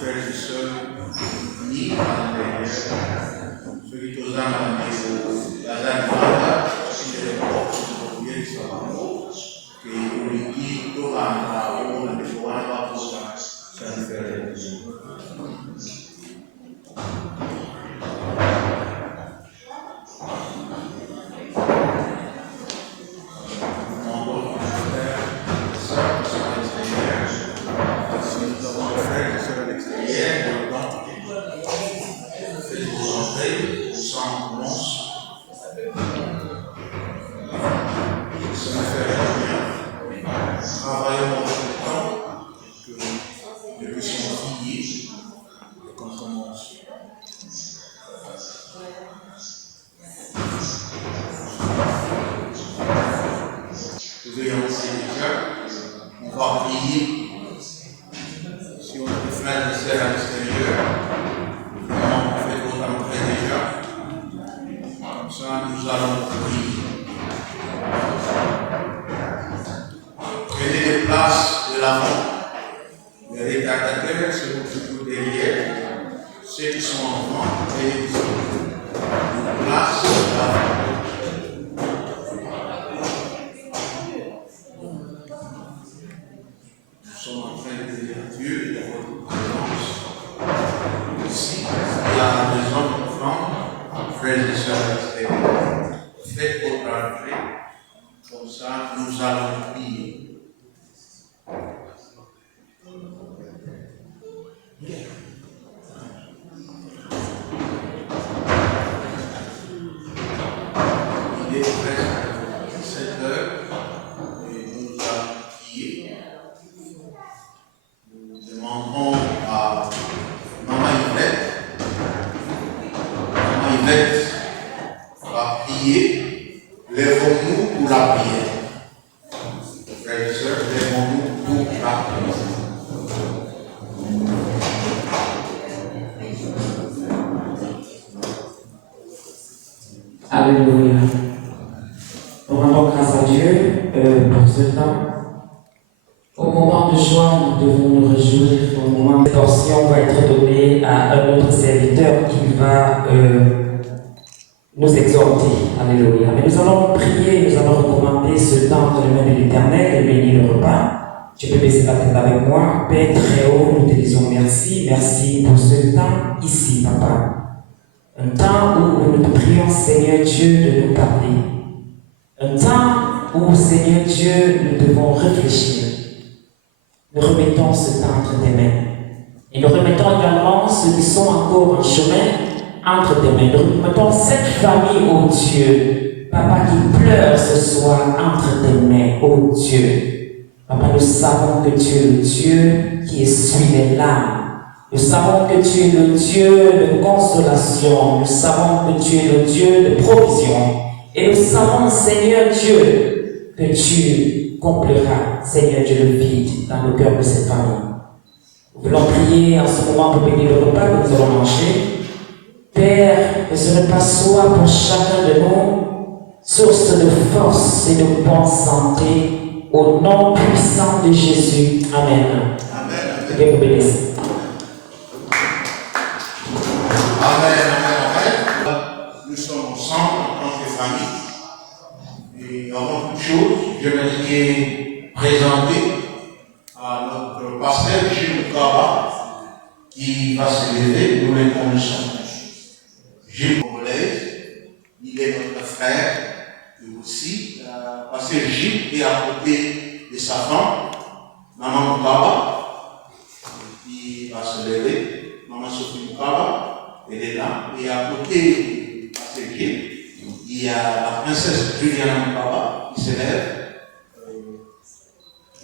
frères et sœurs unis à l'intérieur, ceux qui osent amener la Zadmada, aussi les portes de l'Ouest, que Uliki, Torana, Ona, de Joana, Posa, Saint Frère. Alléluia. Nous rendons grâce à Dieu pour ce temps. Au moment de joie, nous devons nous réjouir. Au moment de portion va être donnée à un autre serviteur qui va nous exhorter. Alléluia. Mais nous allons prier, nous allons recommander ce temps dans les mains de l'Éternel et bénir le repas. Tu peux baisser la tête avec moi. Père très haut, nous te disons merci. Merci pour ce temps ici, Papa. Un temps où nous te prions, Seigneur Dieu, de nous parler. Un temps où, Seigneur Dieu, nous devons réfléchir. Nous remettons ce temps entre tes mains. Et nous remettons également ceux qui sont encore en chemin entre tes mains. Nous remettons cette famille, ô Dieu, Papa, qui pleure ce soir entre tes mains, ô Dieu. Papa, nous savons que tu es le Dieu qui essuie les larmes. Nous savons que tu es le Dieu de consolation. Nous savons que tu es le Dieu de provision. Et nous savons, Seigneur Dieu, que tu combleras, Seigneur Dieu, le vide dans le cœur de cette famille. Nous voulons prier en ce moment pour bénir le repas que nous allons manger. Père, que ce repas soit pour chacun de nous source de force et de bonne santé, au nom puissant de Jésus. Amen. Amen. Que Dieu vous bénisse. Nous sommes ensemble en tant que famille. Et avant toute chose, j'aimerais présenter à notre pasteur Gilles Mukaba qui va se lever. Nous le connaissons. Gilles Congolaise, il est notre frère. Et aussi, pasteur Gilles est à côté de sa femme, Maman Mukaba, qui va se lever. Maman Sophie Mukaba. Elle est là, et à côté de Pasteur Gilles, il y a la princesse Juliana Mukaba qui s'élève.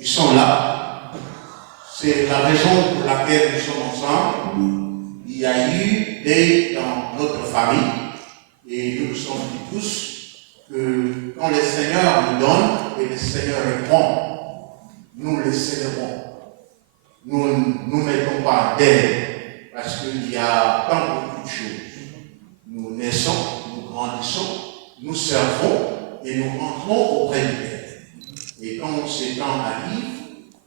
Ils sont là. C'est la raison pour laquelle nous sommes ensemble. Il y a eu des dans notre famille, et nous nous sommes dit tous que quand le Seigneur nous donne, et le Seigneur répond, nous le célébrons. Nous ne mettons pas d'aide. Parce qu'il y a pas beaucoup de choses. Nous naissons, nous grandissons, nous servons et nous rentrons auprès du Père. Et quand ces temps arrivent,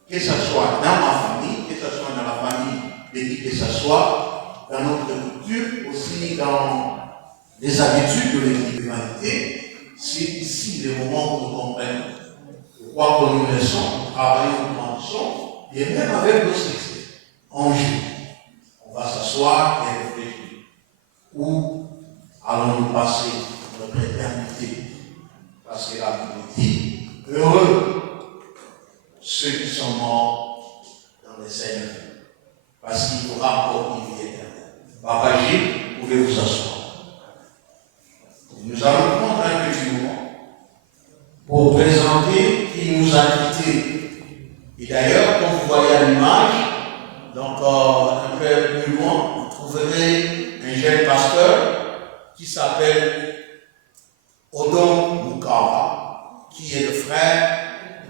que ce soit dans ma famille, que ce soit dans la famille d'équiper s'asseoir, dans notre culture, aussi dans les habitudes de l'équipe humanité, c'est ici le moment où nous comprenons pourquoi que nous laissons travailler nos conditions, et même avec nos succès, en jeu. On va s'asseoir et réfléchir. Où allons-nous passer notre éternité? Parce que la Bible dit, heureux ceux qui sont morts dans le Seigneur. Parce qu'il y aura encore une vie éternelle. Papa Gilles, vous pouvez vous asseoir. Nous allons prendre un petit moment pour présenter qui nous a quittés. Et d'ailleurs, comme vous voyez à l'image, donc un peu plus loin, vous trouverez un jeune pasteur qui s'appelle Odon Mukaba, qui est le frère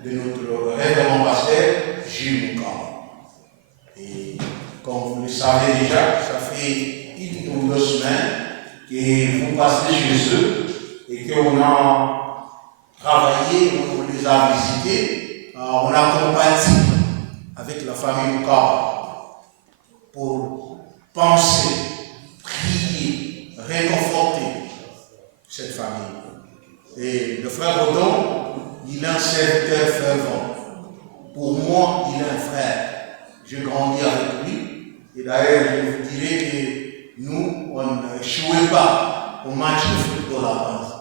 de notre révérend pasteur Gilles Mukaba. Et comme vous le savez déjà, ça fait 1 ou 2 semaines que vous passez chez eux et qu'on a travaillé, on les a visités, on a compati avec la famille Mukaba pour penser, prier, réconforter cette famille. Et le frère Odon, il est un serviteur fervent. Pour moi, il est un frère. Je grandis avec lui. Et d'ailleurs, je vous dirais que nous, on ne jouait pas au match de football à base.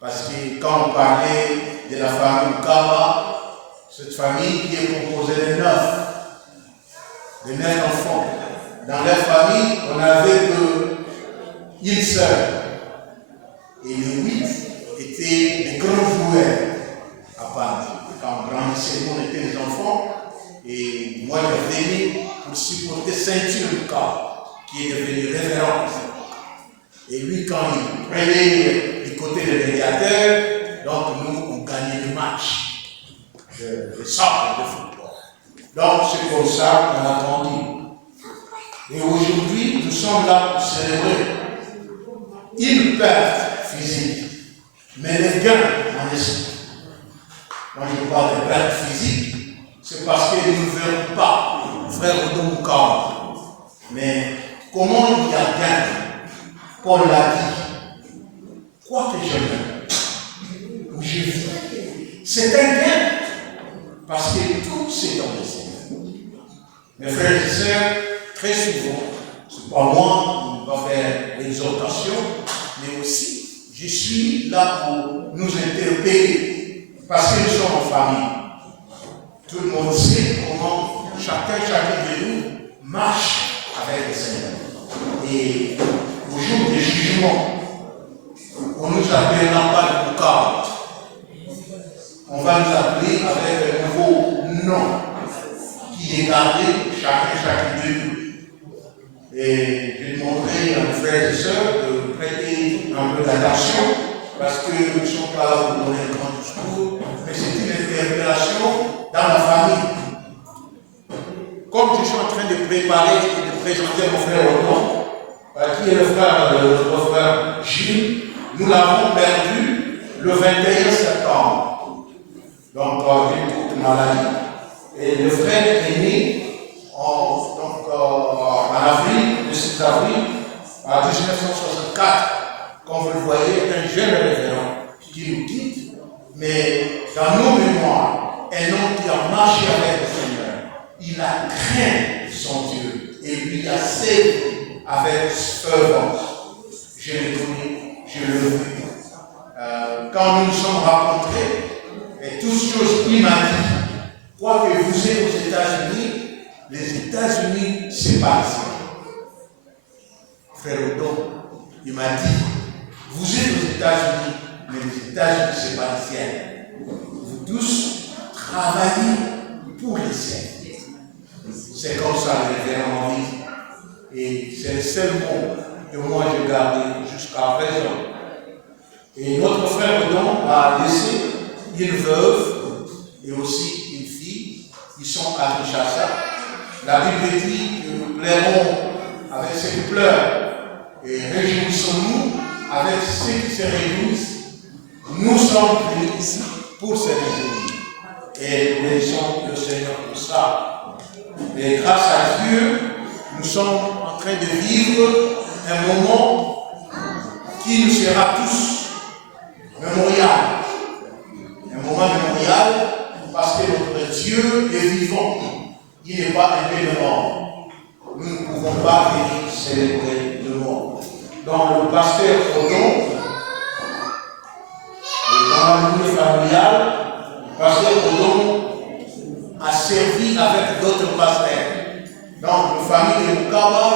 Parce que quand on parlait de la famille Mukaba, cette famille qui est composée de 9 enfants. Dans leur famille, on n'avait qu'une sœur. Et les 8 étaient des grands joueurs à part. Quand on grandissait, on était des enfants. Et moi, je venais pour supporter Ceinture Mukaba, qui est devenu révérend. Et lui, quand il prenait du côté des médiateurs, donc nous, on gagnait le match de soccer, de football. Donc c'est comme ça qu'on a grandi. Et aujourd'hui, nous sommes là pour célébrer une perte physique, mais les gains en esprit. Quand je parle de perte physique, c'est parce que nous ne verrons pas frère Odon Mukaba. Mais comment il y a gain? Paul l'a dit. Quoi que je gagne, ou je vis, c'est un gain. Parce que tout c'est dans le Seigneur. Mes frères et sœurs, très souvent, c'est pas moi qui va faire l'exhortation, mais aussi, je suis là pour nous interpeller, parce que nous sommes en famille. Tout le monde sait comment chacun de nous marche avec le Seigneur. Et au jour du jugement, on ne nous appellera pas le Mukaba. On va nous appeler avec un nouveau nom qui est gardé chacun de nous. Et je demanderai à mes frères et sœurs de prêter un peu d'attention parce que nous ne sommes pas là pour donner un grand discours, mais c'est une interpellation dans la famille. Comme je suis en train de préparer et de présenter mon frère Odon, qui est le frère de notre frère Gilles, nous l'avons perdu le 21 septembre. Donc, d'une courte maladie. Et le frère est né en avril, le 6 avril, en 1964. Comme vous le voyez, un jeune révérend qui nous quitte, mais dans nos mémoires, un homme qui a marché avec le Seigneur, il a craint son Dieu et lui a servi avec fervence. Je l'ai connu, je l'ai vu. Quand nous nous sommes rencontrés, et toutes choses, il m'a dit, quoique vous êtes aux États-Unis, les États-Unis, c'est pas ici. Frère Odon, il m'a dit, vous êtes aux États-Unis, mais les États-Unis, c'est pas ici. Vous tous travaillez pour les ciels. C'est comme ça que j'ai envie. Et c'est le seul mot que moi j'ai gardé jusqu'à présent. Et notre frère Odon a laissé une veuve et aussi une fille. Ils sont à Kinshasa. La Bible dit que nous pleurons avec ceux qui pleurent et réjouissons-nous avec ceux qui se réjouissent. Nous sommes venus ici pour se réjouir. Et nous bénissons le Seigneur pour ça. Et grâce à Dieu, nous sommes en train de vivre un moment qui nous sera tous mémorial. Un moment mémorial parce que notre Dieu est vivant. Il n'est pas un peu de mort. Nous ne pouvons pas venir célébrer le mort. Donc le pasteur Odon, dans la lignée familiale, le pasteur Odon a servi avec d'autres pasteurs. Donc la famille de Mukaba,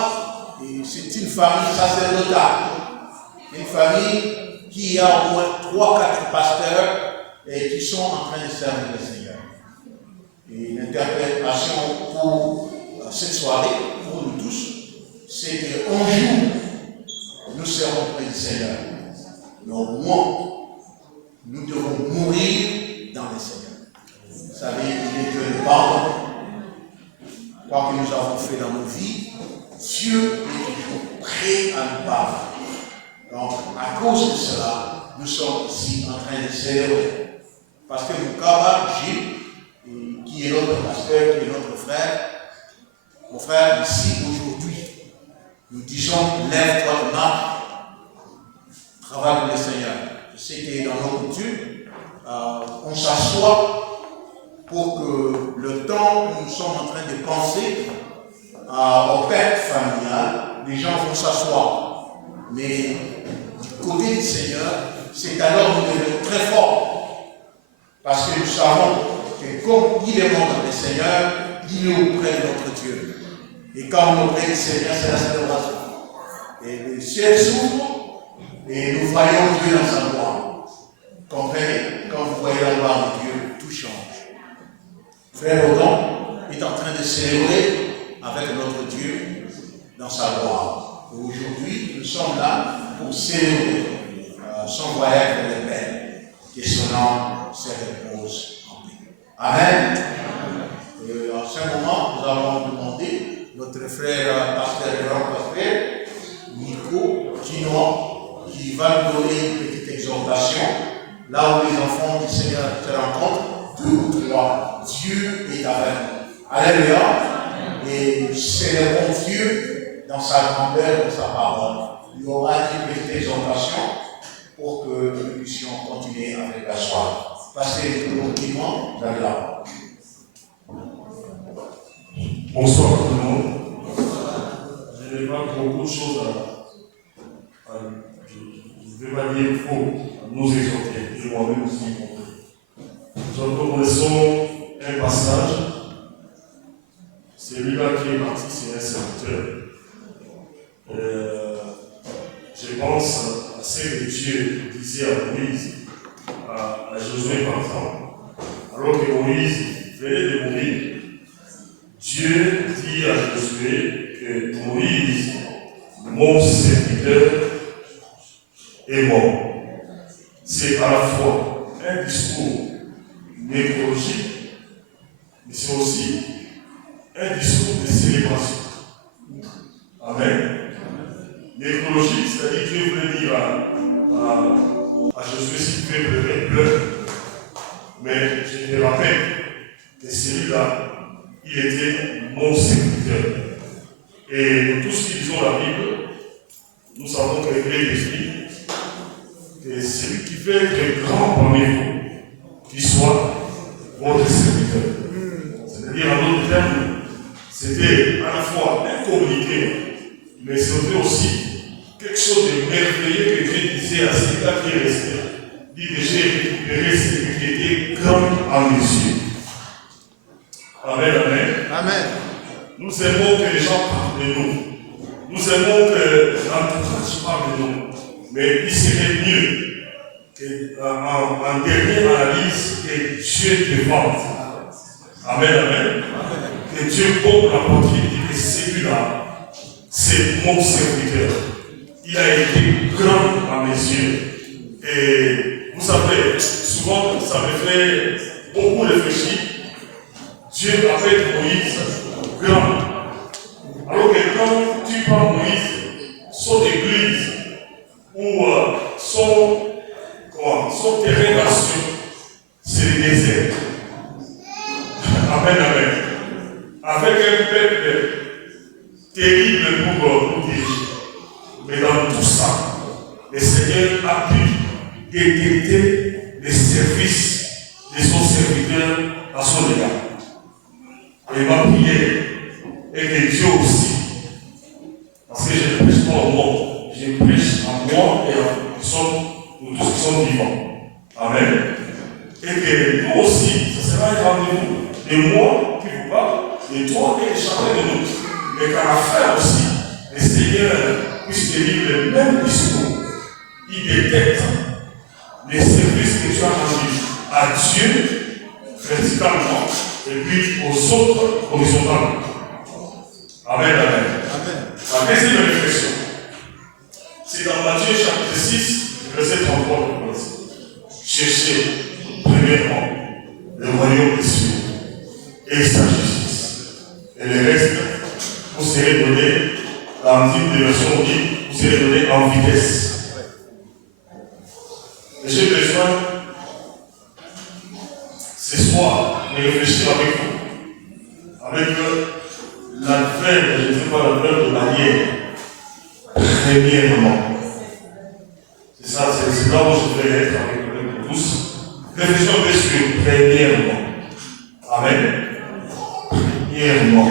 c'est une famille sacerdotale. Une famille qui a au moins 3-4 pasteurs et qui sont en train de servir le Seigneur. Et l'interprétation pour cette soirée, pour nous tous, c'est qu'un jour, nous serons près du Seigneur. Mais au moins, nous devons mourir dans le Seigneur. Vous savez, il est Dieu de pardon. Quoi que nous avons fait dans nos vies, Dieu est toujours prêt à nous pardonner. Donc, à cause de cela, nous sommes ici en train de célébrer. Parce que Mukaba, Gilles, qui est notre pasteur, qui est notre frère, mon frère, ici, aujourd'hui, nous disons, lève-toi de marche, travaille pour le Seigneur. Je sais que dans nos coutumes, on s'assoit pour que le temps où nous sommes en train de penser aux fêtes familiales, les gens vont s'asseoir. Mais du côté du Seigneur, c'est alors que nous devenons très forts. Parce que nous savons que comme il est mort dans le Seigneur, il est auprès de notre Dieu. Et quand on est auprès du Seigneur, c'est la célébration. Et le ciel s'ouvre et nous voyons Dieu dans sa gloire. Comprenez, quand vous voyez la gloire de Dieu, tout change. Frère Odon est en train de célébrer avec notre Dieu dans sa gloire. Et aujourd'hui, nous sommes là pour célébrer son voyage vers le Père, que son nom se repose en paix. Amen. Et en ce moment, nous allons demander notre frère pasteur et grand pasteur, Nico Kinoa, qui va nous donner une petite exhortation, là où les enfants du Seigneur se rencontrent, 2 ou 3, Dieu est avec nous. Alléluia. Et célébrons Dieu dans sa grandeur, dans sa parole. Il y aura une petite exhortation pour que nous puissions continuer avec la soirée. Passez le document, vous avez la parole. Bonsoir tout le monde. Je n'ai pas beaucoup de choses je ne vais pas dire il faut nous exhorter, et moi-même aussi y compris. Nous connaissons un passage. Celui-là qui est parti, c'est un serviteur. Je pense à ce que Dieu disait à Moïse, à Josué par exemple, alors que Moïse venait de mourir. Dieu dit à Josué que Moïse, mon serviteur, est mort. C'est à la fois un discours nécrologique, mais c'est aussi un discours de célébration. Amen. Nécrologique, c'est-à-dire que Dieu voulait dire à Josué, si tu veux pleurer, pleure. Mais je te rappelle que celui-là, il était mon serviteur. Et tous ceux qui lisons la Bible, nous savons que l'Église explique que celui qui veut être grand parmi vous, qu'il soit votre serviteur. C'est-à-dire, en d'autres termes, c'était à la fois un communiqué, mais c'était aussi quelque chose de merveilleux que Dieu disait à ces gars qui restaient. Il dit que j'ai récupéré celui qui était grand à mes yeux. Amen, amen. Amen. Nous aimons que les gens parlent de nous. Nous aimons que l'entourage parle de nous. Mais il serait mieux qu'en dernière analyse, que Dieu te vante. Amen, amen. Que Dieu pompe la poitrine et dit que celui-là, c'est mon serviteur. Il a été grand à mes yeux. Et vous savez, souvent, ça me fait beaucoup réfléchir. Dieu appelle Moïse grand. Alors que quand tu prends Moïse, son église ou son terrain d'action, c'est le désert. Amen, amen. Avec un peuple qui terrible pour diriger. Mais dans tout ça, le Seigneur a pu détecter les services de son serviteur à son égard. Et ma prière est que Dieu aussi, parce que je ne prêche pas au monde, je prêche à moi et à nous tous qui sommes vivants. Amen. Et que nous aussi, ce sera un rendez-vous de moi qui vous parle, de toi et de chacun de nous. Mais qu'à la fin aussi, le Seigneur puisse te dire le même discours. Il détecte les services que tu as rendus à Dieu verticalement et puis aux autres horizontalement. Amen, amen. La deuxième réflexion, c'est dans Matthieu chapitre 6, verset 33. Cherchez premièrement le royaume des cieux et sa justice. Et le reste, vous serez donné, dans une version dit, vous serez donné en vitesse. Et j'ai besoin, ce soir, de réfléchir avec vous, avec l'adverbe, je ne sais pas l'adverbe de manière, premièrement. C'est ça, c'est là où je voulais être avec vous tous. Réfléchissons bien sûr, premièrement. Amen. Premièrement.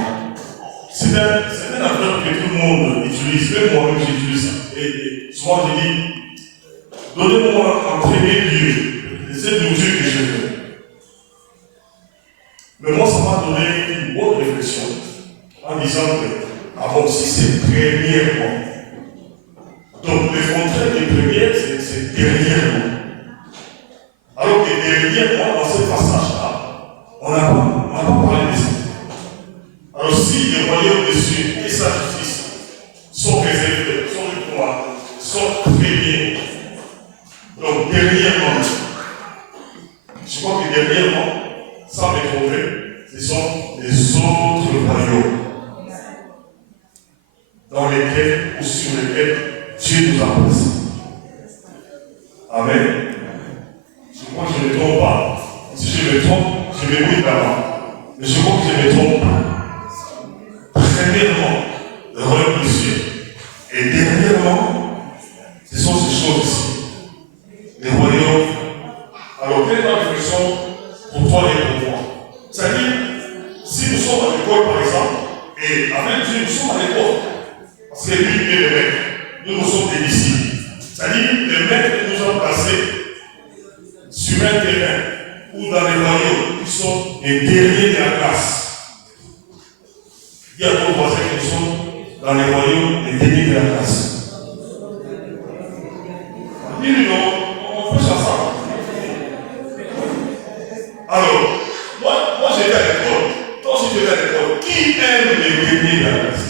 C'est un adverbe que tout le monde utilise, même moi-même j'utilise ça. Et souvent je dis, donnez-moi en premier lieu cette nourriture que je veux. Mais moi, ça m'a donné une bonne réflexion en disant que, ah bon, si c'est premièrement, donc le contraire de première, c'est dernièrement. Alors que dernièrement, dans ce passage-là, on n'a pas parlé de ça. Alors si le royaume des cieux et sa justice sont réservés, sont le pouvoir, sont premiers, donc dernièrement, je crois que dernièrement, sans me tromper, ce sont les autres royaumes dans lesquels ou sur lesquels Dieu nous a placés. Amen. Je crois que je ne me trompe pas. Si je me trompe, je vais oui d'abord. Mais je crois que je ne me trompe pas. Premièrement, le royaume des cieux. Et dernièrement, ce sont ces choses-ci. Les royaumes. Alors, quelle est la réflexion pour toi et pour moi? C'est-à-dire, si nous sommes à l'école, par exemple, et avec Dieu, nous sommes à l'école, parce que lui, il est le maître, nous sommes des disciples. C'est-à-dire, le maître nous a placés sur un terrain ou dans les royaumes qui sont les derniers de la classe. Dis à ton voisin que nous sommes dans les royaumes les derniers de la classe. Dis-lui non, on fait ça ensemble. Alors, moi j'étais à l'école. Toi aussi tu étais à l'école. Qui aime les derniers de la classe?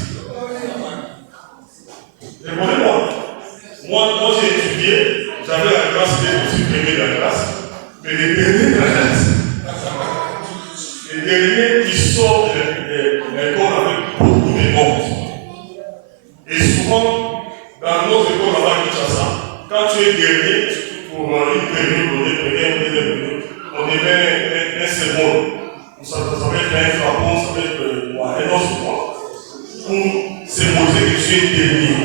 Répondez-moi. Moi j'ai étudié, j'avais la classe des aussi premiers de la classe, mais les derniers de la classe. Les derniers qui sortent de l'école avec beaucoup de monde. Et souvent, dans nos écoles là-bas à Kinshasa, quand tu es dernier, pour une période donnée, première ou deuxième période, on émet un symbole. Ça va être un drapeau, ça va être un autre point, pour symboliser que tu es dernier.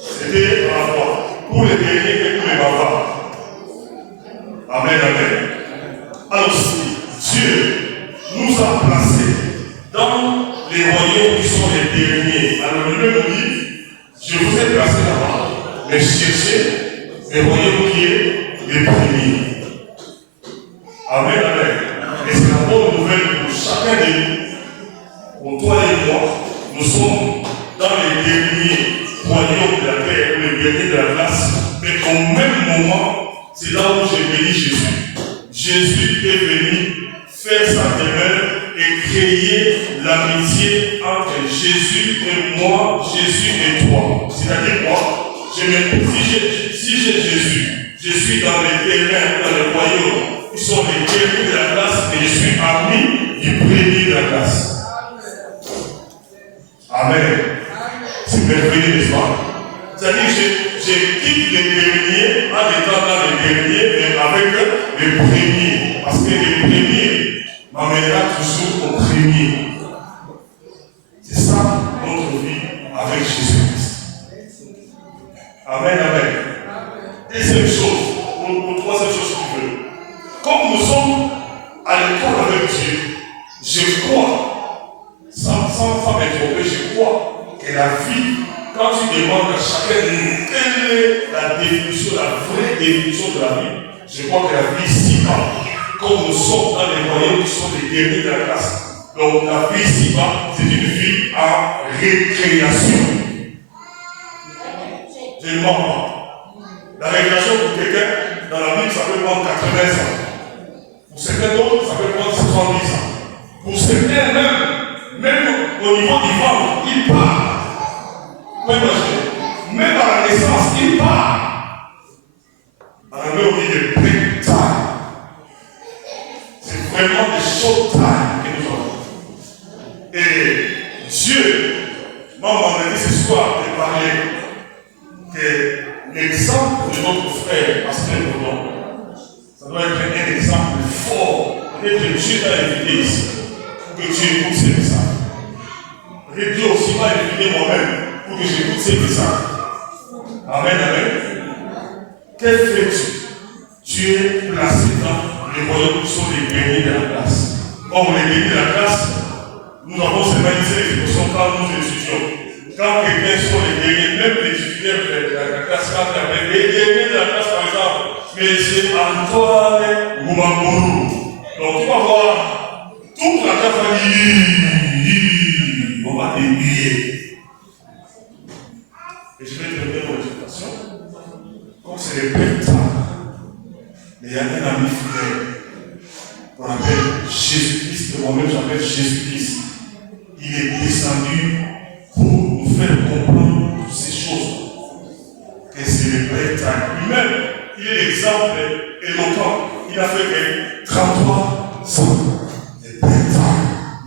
C'était à la fois pour les derniers et pour les bavards. Amen, amen. Alors si Dieu nous a placés dans les royaumes qui sont les derniers, alors lui-même nous dit, je vous ai placés là-bas, mais cherchez les royaumes qui est les premiers. Amen, amen. Et c'est la bonne nouvelle pour chacun de nous, pour toi et moi, nous sommes dans les derniers royaumes de la terre, les derniers de la classe, mais au même moment, c'est là où j'ai béni Jésus. Jésus est venu faire sa demeure et créer l'amitié entre Jésus et moi, Jésus et toi. C'est-à-dire quoi? Si j'ai Jésus, je suis dans les terrains, dans les royaumes, qui sont les derniers de la classe et je suis ami du premier de la classe. Amen. C'est merveilleux, n'est-ce pas? C'est-à-dire que je quitte les derniers en étant dans les derniers, mais avec les premiers. Parce que les premiers m'amènera toujours au premier. notre vie avec Jésus-Christ. Amen, amen. Deuxième chose, ou troisième chose si tu veux. Comme nous sommes à l'école avec Dieu, je crois, sans m'interroger, je crois que la vie, quand tu demandes à chacun de nous quelle est la définition, la vraie définition de la vie, je crois que la vie ici-bas, comme nous sommes dans les moyens qui sont les derniers de la classe, donc la vie ici-bas, c'est une vie en récréation. Je ne mens pas. La récréation pour quelqu'un, dans la Bible, ça peut prendre 80 ans. Pour certains d'autres, ça peut prendre 70 ans. Pour certains même au niveau du ventre, il part. Même à la naissance, il part. En anglais, on dit le break time. C'est vraiment des short time que nous avons. Et Dieu m'a demandé ce soir de parler que l'exemple de notre frère, Pasteur Bourdon, ça doit être un exemple fort. Peut-être que Dieu t'a invité ici pour que tu écoutes ces messages. Peut-être Dieu aussi m'a invité moi-même pour que j'écoute ces messages. Amen, amen. Que fais-tu? Tu es placé dans les royaumes qui sont les derniers de la classe. Comme les derniers de la classe, nous avons ces manifestations quand nous étudions. Quand quelqu'un sont les derniers, même les étudiants de la classe 4, les derniers de la classe par exemple, mais c'est Antoine Goumambourou. Donc tu vas voir, toute la classe va dire, on va t'aiguiller. Et je vais terminer mon explication. Comme c'est les mêmes temps, mais il y a un ami fidèle qu'on appelle Jésus-Christ, que moi-même j'appelle Jésus-Christ. Il est descendu pour nous faire comprendre toutes ces choses. Que c'est le vrai temps. Lui-même, il est l'exemple éloquent. Il a fait que 33 ans. Le vrai temps,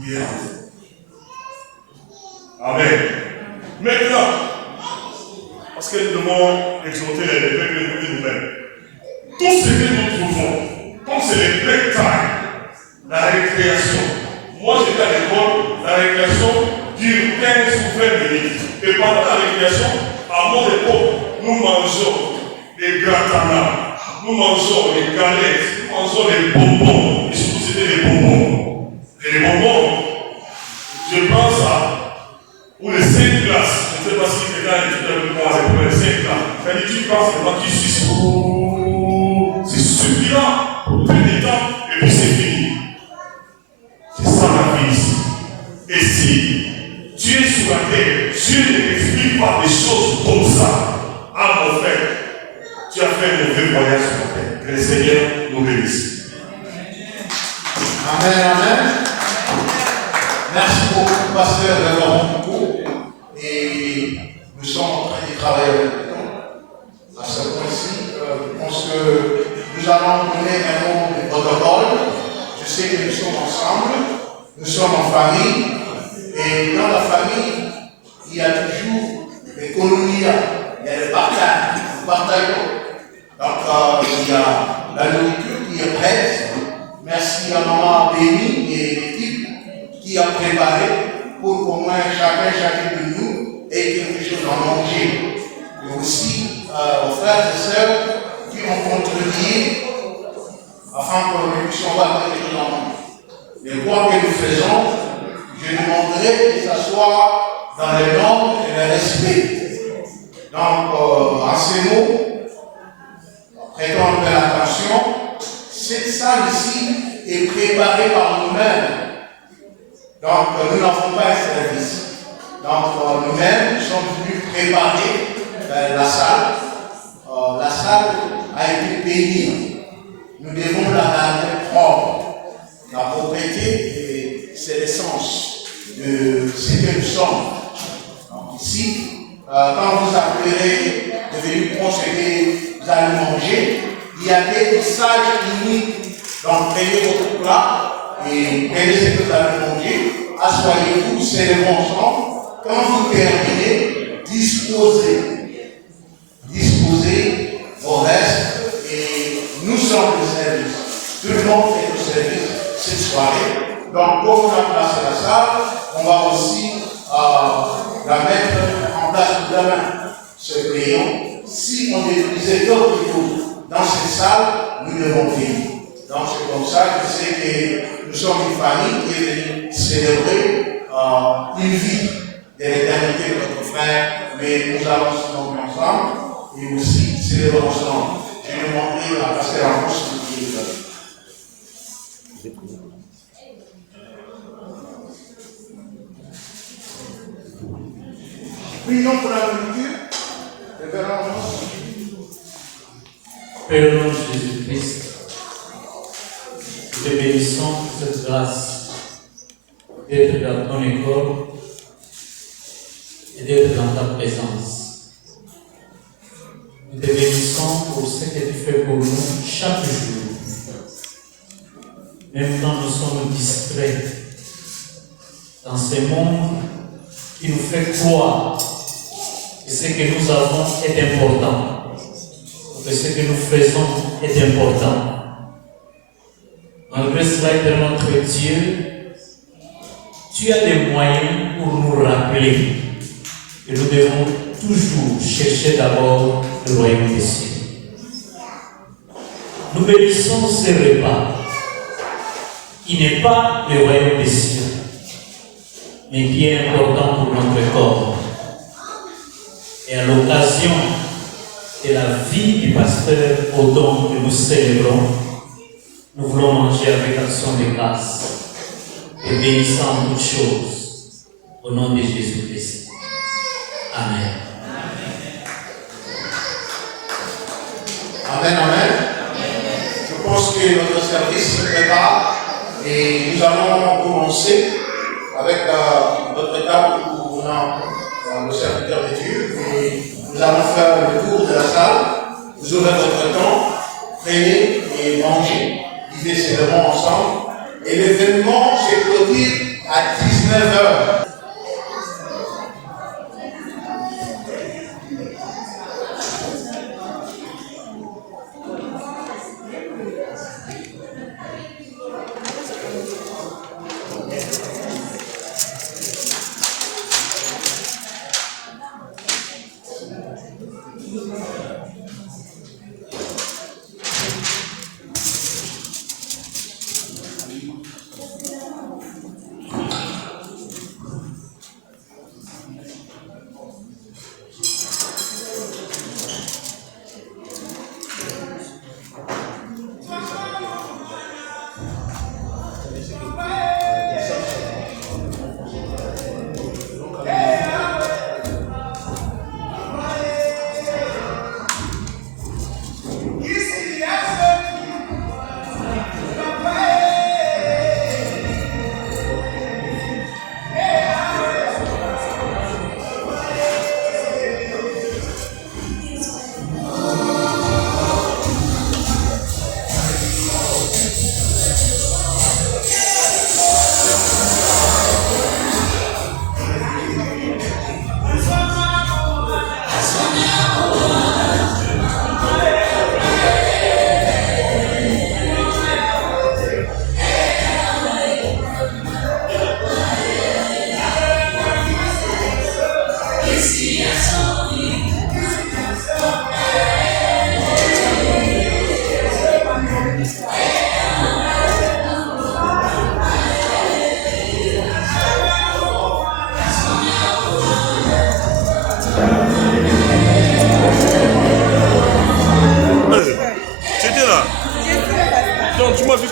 il est rentré. Amen. Maintenant, parce que nous devons exhorter les peuples de nous-mêmes. Tout ce que nous trouvons, comme c'est le break time, la récréation. Moi j'étais à l'école, la récréation dure 15 ou 20 minutes. Et pendant la récréation, à mon époque, nous mangeons des gratanas, nous mangeons des galettes, nous mangeons des bonbons. Et surtout c'était des bonbons. Et les bonbons, je pense à pour les 5 classes. Je ne sais pas si quelqu'un étudie avec moi pour les 5 classes. Quand tu penses que moi tu suis c'est suffisant pour peu de temps et puis c'est fini. C'est ça la vie ici. Et si tu es sur la terre, Dieu ne t'explique pas des choses comme ça, à mon frère, tu as fait un mauvais voyage sur la terre. Que le Seigneur nous bénisse. Amen, amen. Merci beaucoup, Pasteur Laurent Foucault. Et nous sommes en train de travailler avec vous. À ce point-ci, je pense que nous allons donner un mot de protocole. Je sais que nous sommes ensemble, nous sommes en famille. Et dans la famille, il y a toujours l'économie, il y a le partage, nous partageons. Donc, il y a la nourriture qui est prête. Merci à Maman Béni et l'équipe qui a préparé pour qu'au moins chacun de nous ait quelque chose à manger. Et aussi aux frères et sœurs qui ont contribué afin que nous puissions avoir quelque chose à manger. Les points que nous faisons, je demanderai que ce soit dans les normes et le respect. Donc, en ces mots, prêtons un peu attention. Cette salle ici est préparée par nous-mêmes. Donc, nous n'avons pas un service. Donc, nous-mêmes, nous sommes venus préparer la salle. La salle a été payée. Nous devons la garder propre. La propriété, c'est l'essence de ce que nous sommes. Donc, ici, quand vous appellerez de venir prendre ce que vous allez manger, il y a des sages uniques. Donc, prenez votre plat et prenez ce que vous allez manger. Assoyez-vous, serrez-vous ensemble. Quand vous terminez, disposez vos restes et nous sommes le service. Tout le monde fait le service cette soirée. Donc, pour on a placé la salle, on va aussi la demain se prions, si on détruisait d'autres choses dans cette salle, nous devons prier. Donc c'est comme ça que je sais que nous sommes une famille qui est venue célébrer une vie de l'éternité de notre frère, mais nous allons se nommer ensemble et aussi célébrer ensemble. Je vais demander à pasteur Amos de prier. Prions pour la nourriture. Père au nom de Jésus-Christ, nous te bénissons pour cette grâce d'être dans ton école et d'être dans ta présence. Nous te bénissons pour ce que tu fais pour nous chaque jour. Même quand nous sommes distraits dans ce monde qui nous fait croire que ce que nous avons est important. Que ce que nous faisons est important. Malgré cela, éternel notre Dieu, tu as des moyens pour nous rappeler que nous devons toujours chercher d'abord le royaume des cieux. Nous bénissons ce repas qui n'est pas le royaume des cieux, mais qui est important pour notre corps. Et à l'occasion de la vie du pasteur au don que nous célébrons, nous voulons manger avec action de grâce et bénissant toutes choses au nom de Jésus-Christ. Amen. Amen, amen. Je pense que notre service se prépare et nous allons commencer avec notre table où on a le serviteur de Dieu. Et nous allons faire le tour de la salle. Vous aurez votre temps, prenez et mangez. Vivez célébrons ensemble. Et l'événement se clôture à 19h.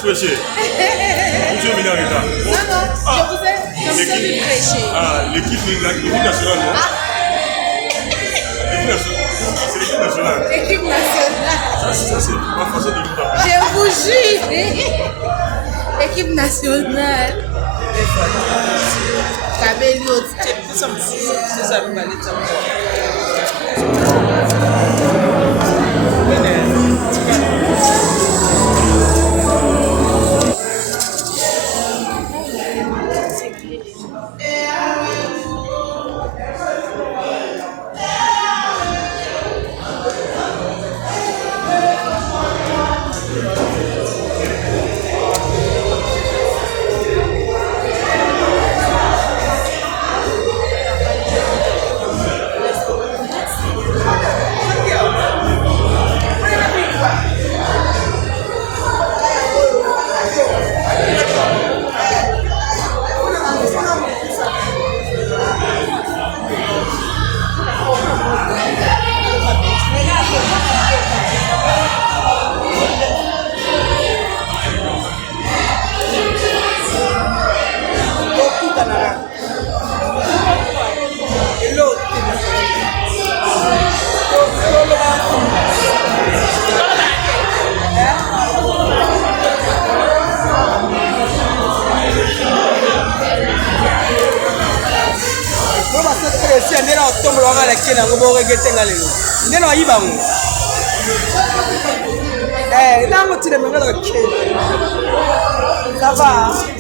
Prêcher. Vous êtes venu en retard. Non, je vous ai vu prêcher. Ah, l'équipe nationale, non? C'est l'équipe nationale. L'équipe nationale. Ça c'est ma façon de vous appeler. Je vous jure. L'équipe nationale. Ça va.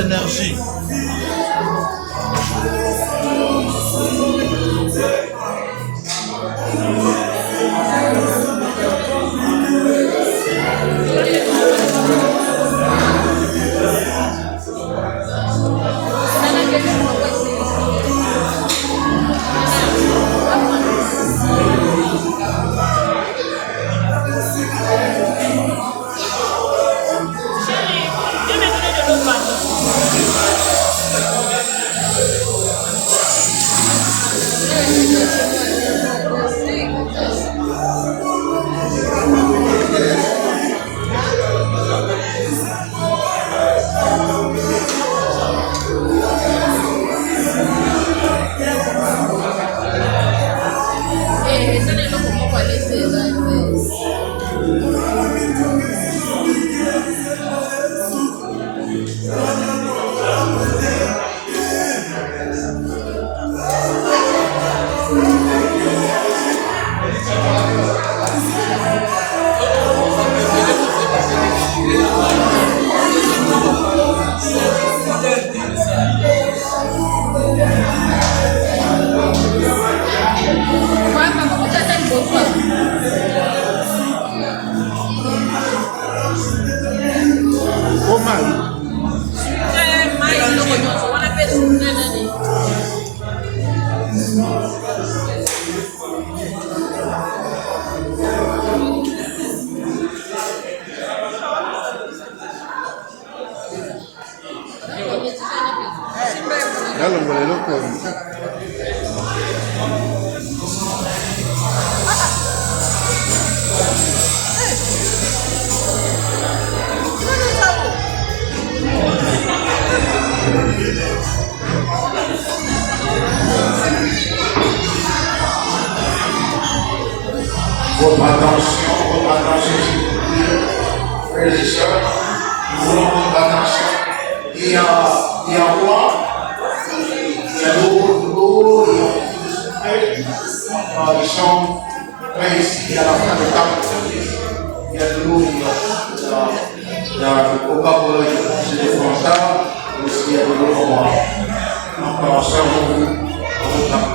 Énergie. Votre attention, s'il vous plaît, frères et sœurs, nous voulons votre attention. Il y a roi, il y a l'eau, il y a ils sont prêts ici à la fin de temps. Il y a de l'eau, il y a le Coca-Cola, c'est des Français, et aussi il y a de l'eau pour moi. Encore servons-vous à votre temps.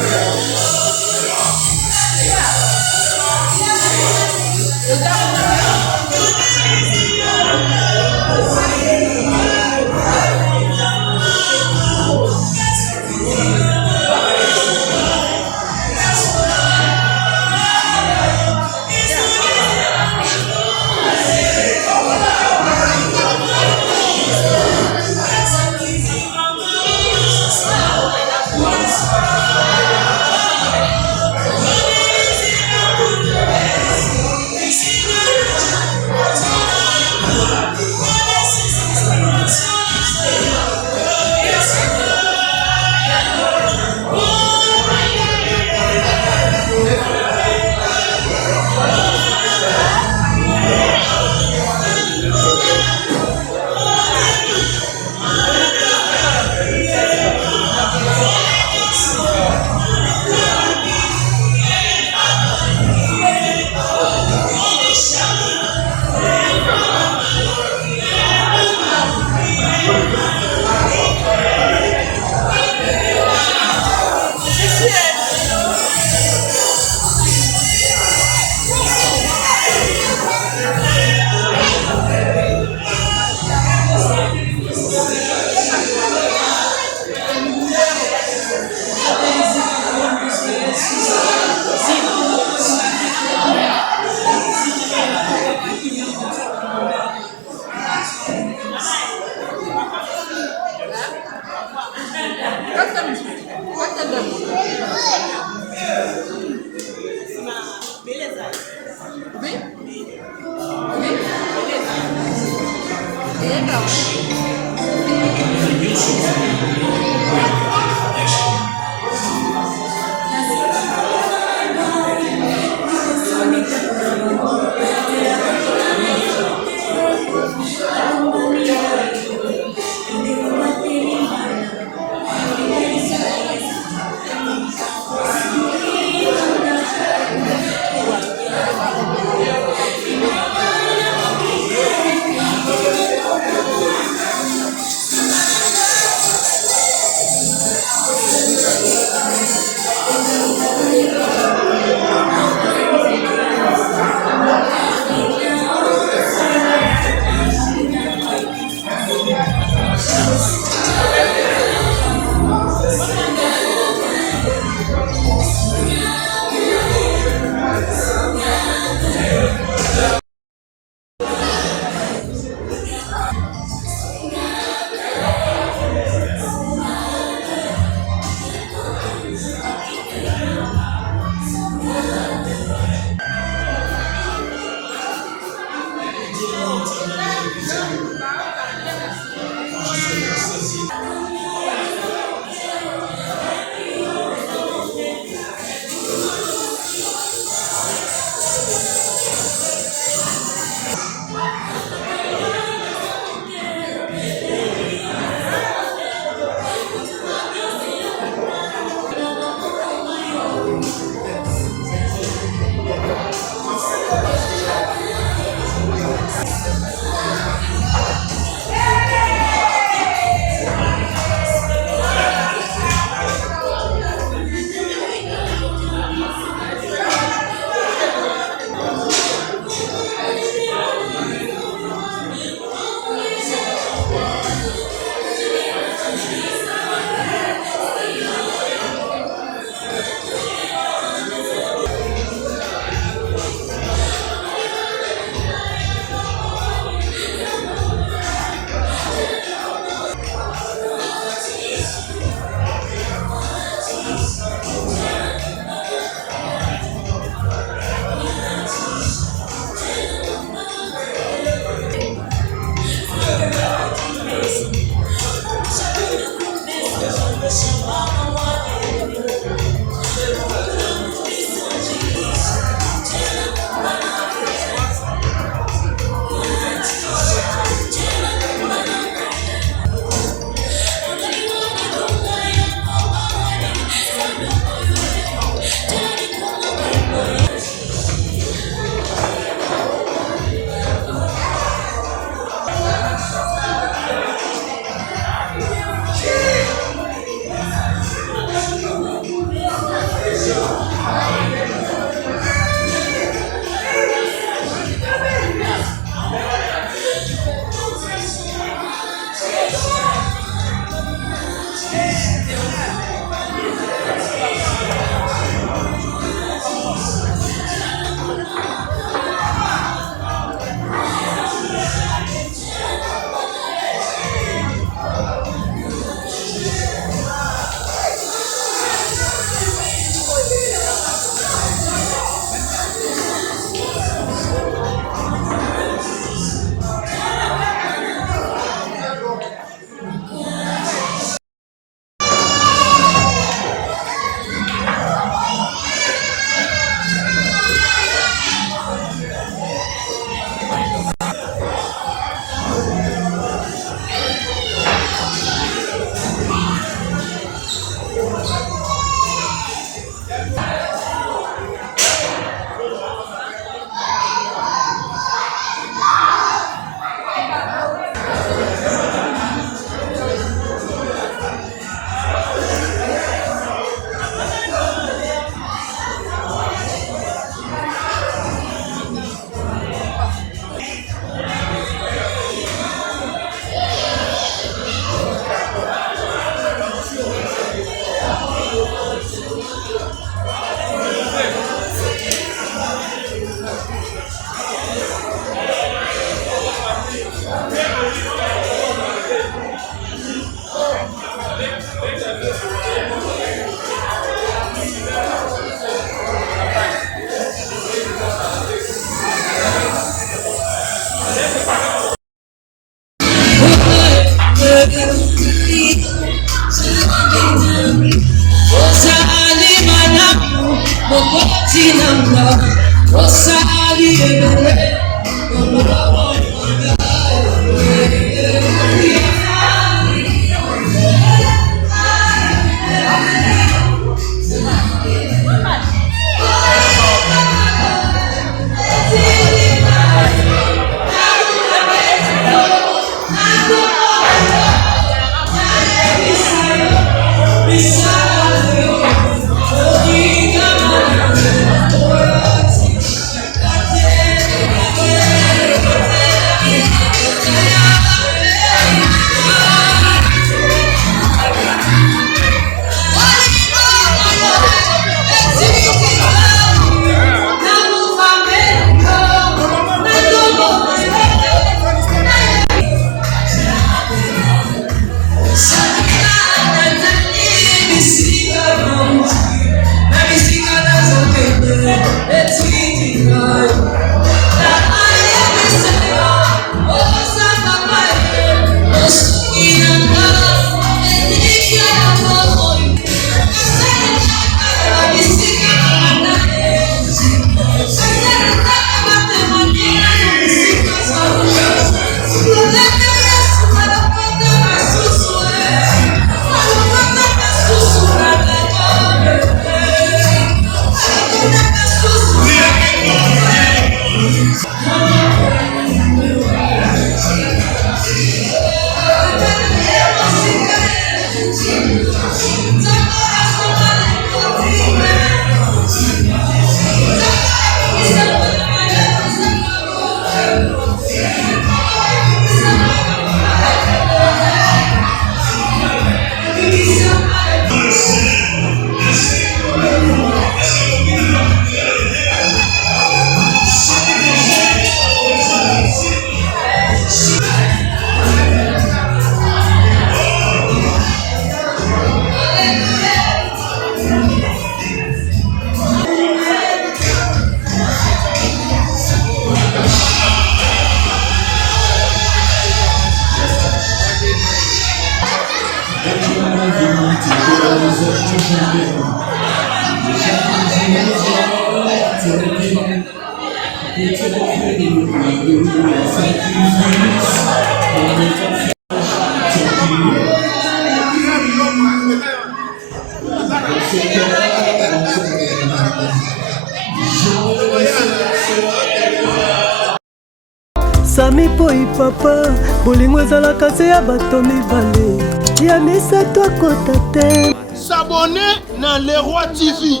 Sami poi papa, bolingo ezalaka se ya bato mibale. Ya misato akota te. S'abonner na Le Roi TV.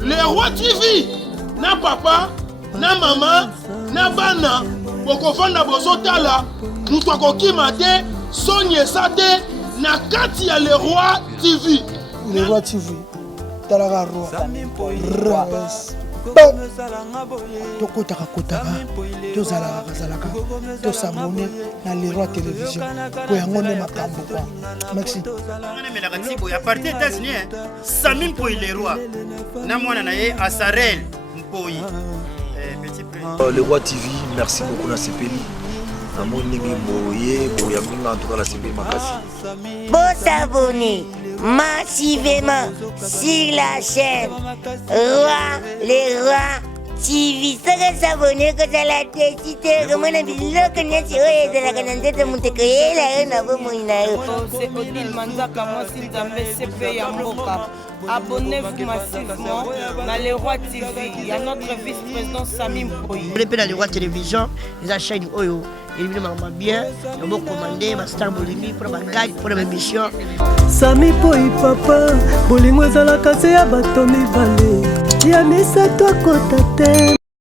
Le Roi TV. Na papa, na mama, na bana. Bokofanda bozotala. Mutu akokima te, sonyesa te. Na kati ya Le Roi TV. Le Roi TV. Talaka roi. Tokotaka kotaka. Tozalaka kazalaka. Tosabone na Le Roi Télévision. Po yango ne makambo kwa. Merci. À partir des États-Unis, Sami Mpoi Le Roi. Na mwana na ye Asarel Mpoi. Le Roi TV, merci beaucoup na sepeli. Na moni ngi boye, boya minga en tout cas la sepeli makasi. Bon s'abonner massivement sur la chaîne Le Roi TV. Saka s'abonner que ça la décidé que mon ami local n'est pas de la canette de Montecriel et na bo moina. C'est Odile Manzaka moi si jamais CP Yamboka. Abonnez-vous massivement dans Le Roi TV. Il y a notre vice-président Sami Mpoi. Les dans Le Roi Télévision, les chaîne Oyo. Il me bien, il m'a commandé, ma star Bolimi pour ma guide, pour ma mission. Sami poi papa, bolingo ezalaka se ya bato mibale. Ya misato akota te.